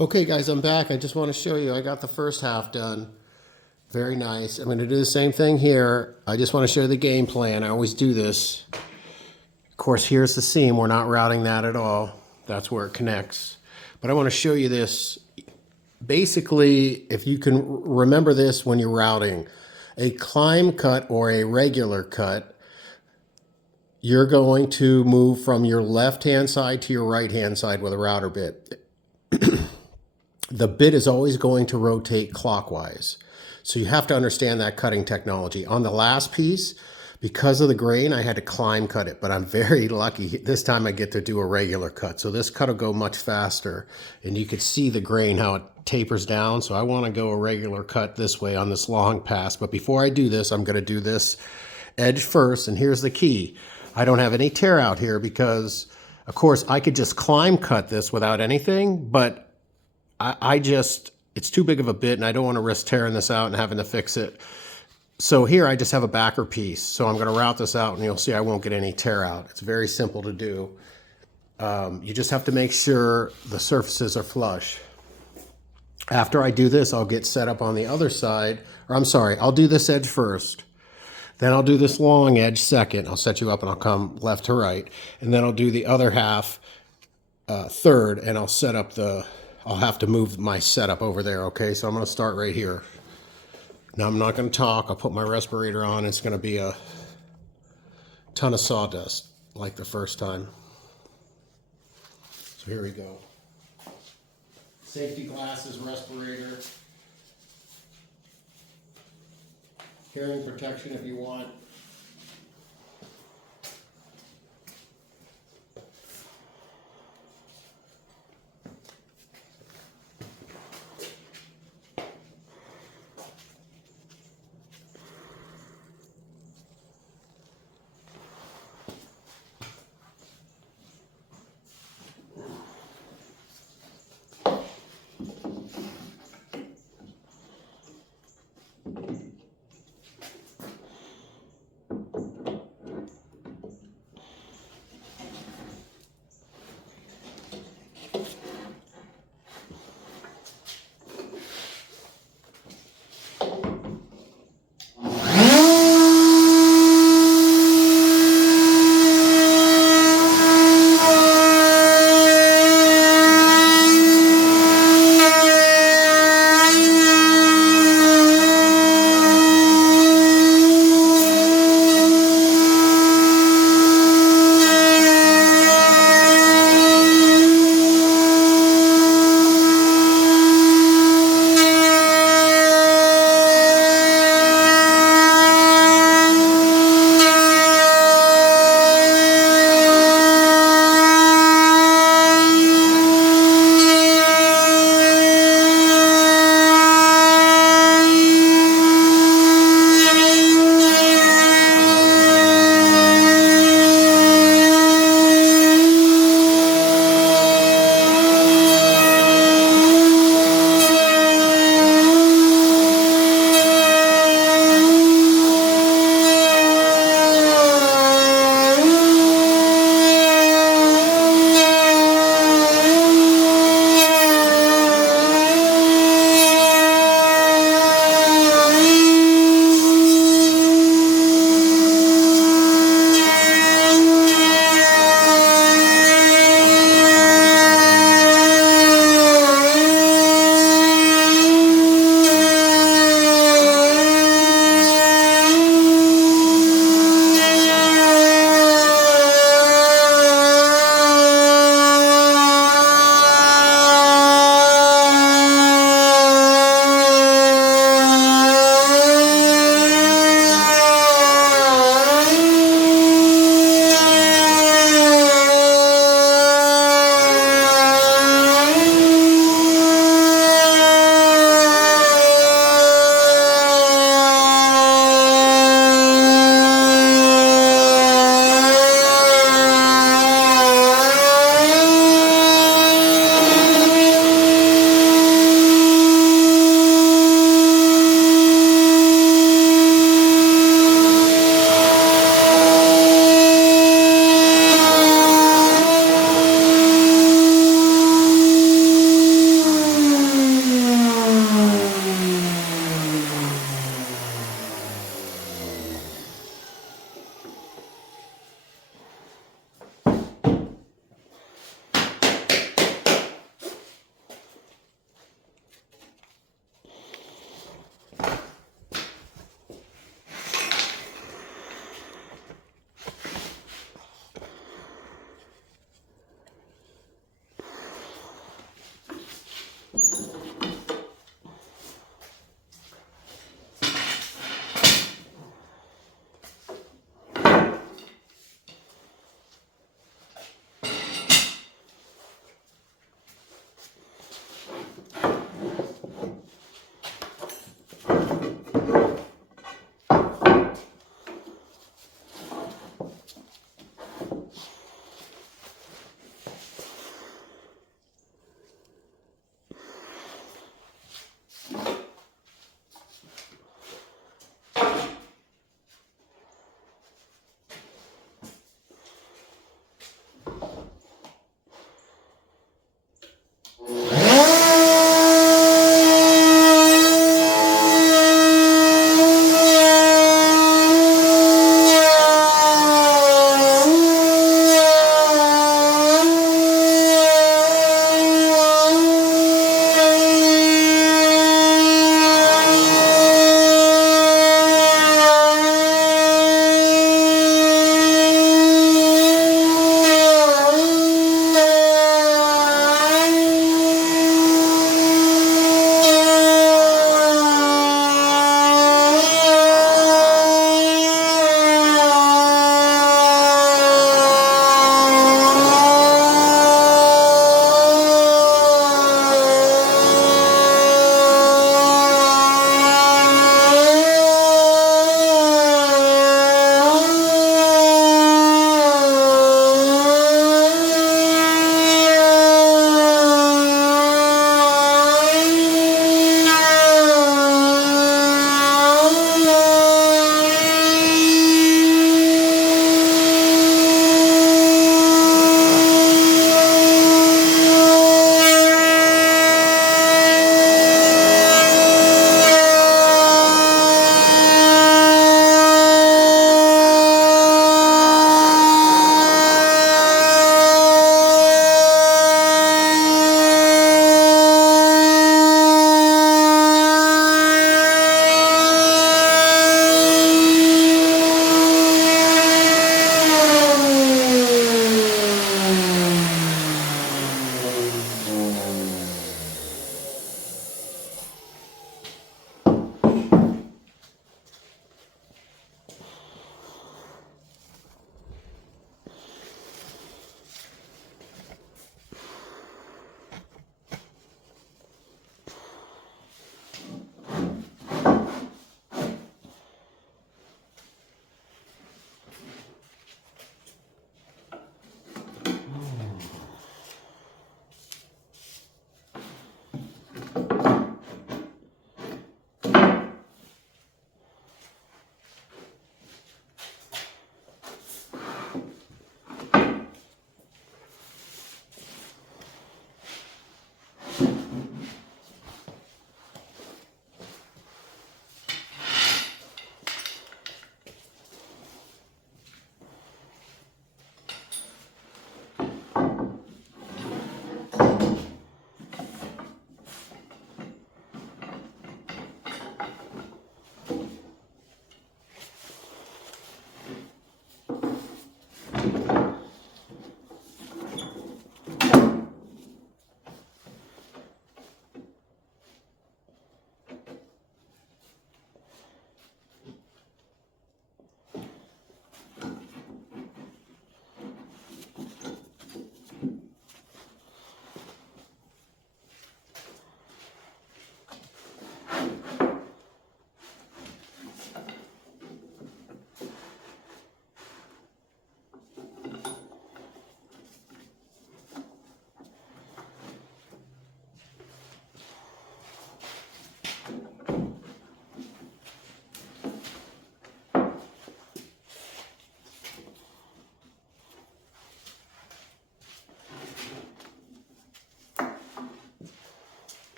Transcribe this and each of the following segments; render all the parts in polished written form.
Okay guys, I'm back. I just want to show you, I got the first half done. Very nice. I'm going to do the same thing here. I just want to show you the game plan. I always do this. Of course, here's the seam. We're not routing that at all. That's where it connects. But I want to show you this. Basically, if you can remember this when you're routing, a climb cut or a regular cut, you're going to move from your left-hand side to your right-hand side with a router bit. The bit is always going to rotate clockwise. So you have to understand that cutting technology. On the last piece, because of the grain, I had to climb cut it, but I'm very lucky. This time I get to do a regular cut. So this cut will go much faster, and you could see the grain, how it tapers down. So I want to go a regular cut this way on this long pass. But before I do this, I'm going to do this edge first, and here's the key. I don't have any tear out here because, of course, I could just climb cut this without anything, but it's too big of a bit and I don't want to risk tearing this out and having to fix it. So here I just have a backer piece. So I'm going to route this out and you'll see I won't get any tear out. It's very simple to do. You just have to make sure the surfaces are flush. After I do this, I'll get set up on the other side. Or I'm sorry, I'll do this edge first. Then I'll do this long edge second. I'll set you up and I'll come left to right. And then I'll do the other half third, and I'll set up I'll have to move my setup over there, okay? So I'm going to start right here. Now I'm not going to talk. I'll put my respirator on. It's going to be a ton of sawdust like the first time. So here we go. Safety glasses, respirator. Hearing protection if you want.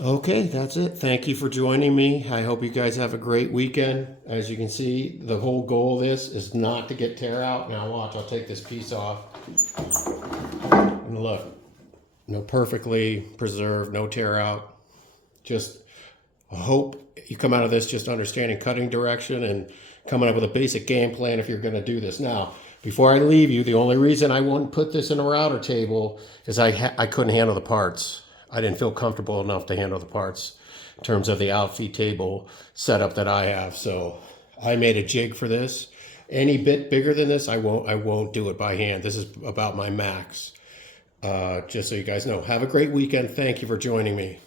Okay, that's it. Thank you for joining me. I hope you guys have a great weekend. As you can see, the whole goal of this is not to get tear out. Now watch, I'll take this piece off. And look, perfectly preserved, no tear out. Just hope you come out of this just understanding cutting direction and coming up with a basic game plan if you're going to do this. Now, before I leave you, the only reason I wouldn't put this in a router table is I couldn't handle the parts. I didn't feel comfortable enough to handle the parts in terms of the outfeed table setup that I have. So I made a jig for this. Any bit bigger than this, I won't do it by hand. This is about my max. Just so you guys know. Have a great weekend. Thank you for joining me.